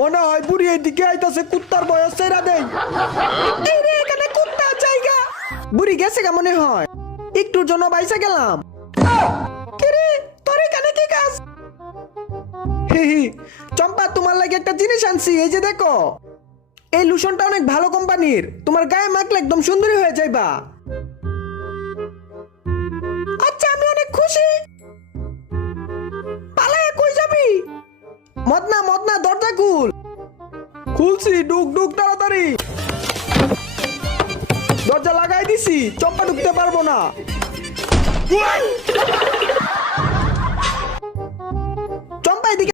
মনে হয় বুড়ি এইদিকে আইতাছে, কুত্তার বয়স ছেড়া দেই। এই রে, এখানে কুত্তা জায়গা। বুড়ি গেছে গা মনে হয়, একটুর জন্য বাইসে গেলাম। কে রে, তোর এখানে কি কাজ? চম্পা, তোমার লাগে একটা জিনিস আনছি, এই যে দেখো। এই লোশনটা অনেক ভালো কোম্পানির, তোমার গায়ে মাখলে একদম সুন্দরী হয়ে যাইবা। আচ্ছা, আমি অনেক খুশি। পালায় কই যাবি? মদনা মদনা, দরজা খুল। খুলছি, ঢুক ঢুক তাড়াতাড়ি। দরজা লাগাই দিছি, চম্পা ঢুকতে পারবো না।